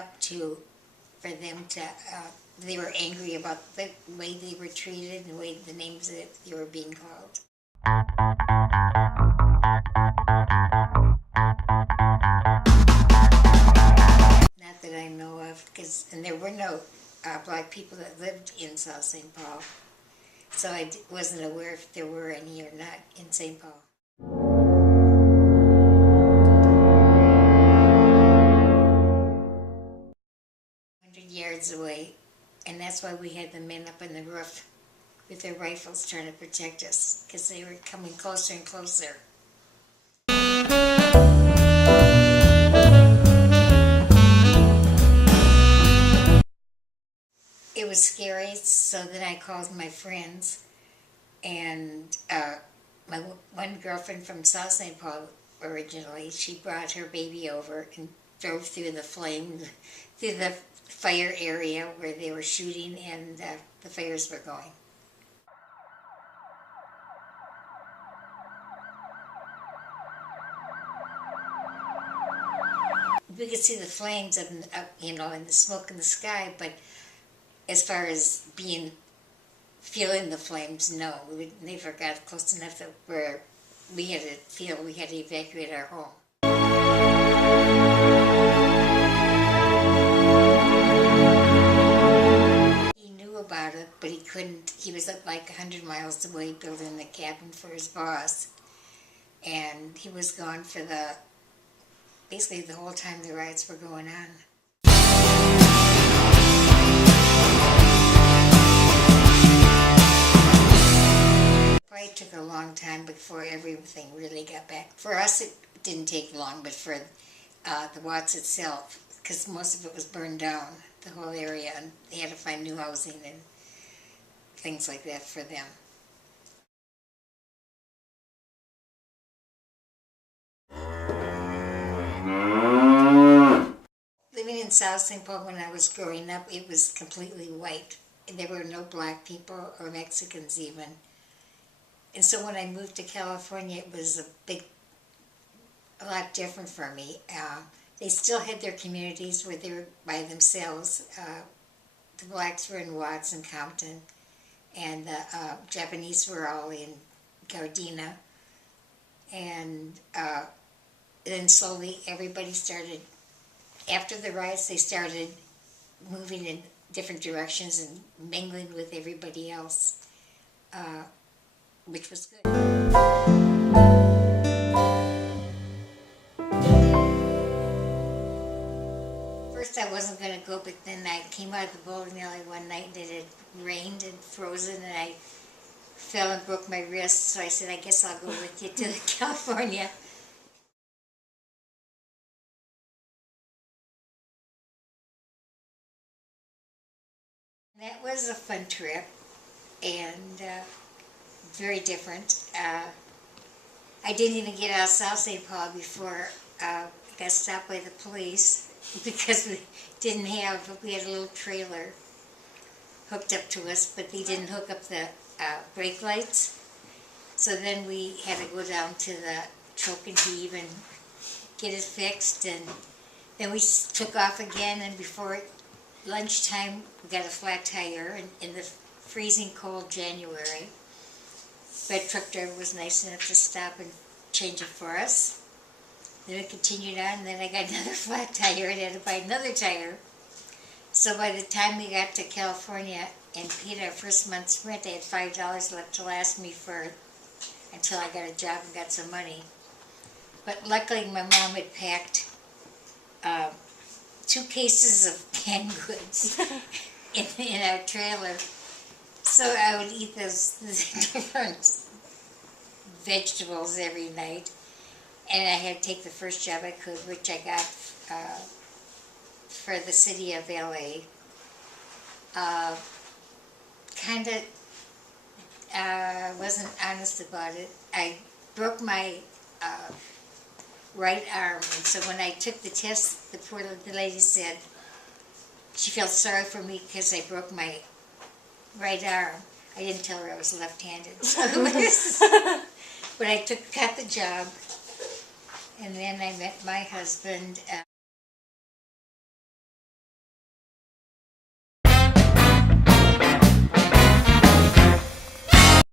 up for them to, they were angry about the way they were treated and the names that they were being called. Not that I know of, and there were no black people that lived in South St. Paul, so I wasn't aware if there were any or not in St. Paul. 100 yards away, and that's why we had the men up on the roof with their rifles trying to protect us, because they were coming closer and closer. It was scary, so then I called my friends, and my one girlfriend from South St. Paul originally, she brought her baby over and drove through the flames, through the fire area where they were shooting and the fires were going. We could see the flames up, and the smoke in the sky, but as far as feeling the flames, no, we never got close enough that where we had to feel we had to evacuate our home. He knew about it, but he couldn't. He was up like 100 miles away building the cabin for his boss, and he was gone for basically the whole time the riots were going on. It took a long time before everything really got back. For us, it didn't take long, but for the Watts itself, because most of it was burned down, the whole area, and they had to find new housing and things like that for them. Living in South St. Paul when I was growing up, it was completely white. There were no black people or Mexicans even. And so when I moved to California, it was a lot different for me. They still had their communities where they were by themselves. The blacks were in Watts and Compton, and the Japanese were all in Gardena. And then slowly everybody started, after the riots, they started moving in different directions and mingling with everybody else. Which was good. First I wasn't going to go, but then I came out of the bowling alley one night and it had rained and frozen, and I fell and broke my wrist, so I said, I guess I'll go with you to California. That was a fun trip, and very different. I didn't even get out of South St. Paul before I got stopped by the police because we had a little trailer hooked up to us, but they didn't hook up the brake lights. So then we had to go down to the truck and even get it fixed, and then we took off again, and before lunchtime we got a flat tire in the freezing cold January. But truck driver was nice enough to stop and change it for us. Then we continued on, and then I got another flat tire and had to buy another tire. So by the time we got to California and paid our first month's rent, I had $5 left to last me until I got a job and got some money. But luckily my mom had packed 2 cases of canned goods in our trailer. So I would eat those different vegetables every night, and I had to take the first job I could, which I got for the city of LA. Kind of wasn't honest about it. I broke my right arm, and so when I took the test, the lady said she felt sorry for me because I broke my right arm. I didn't tell her I was left-handed, so but I got the job, and then I met my husband.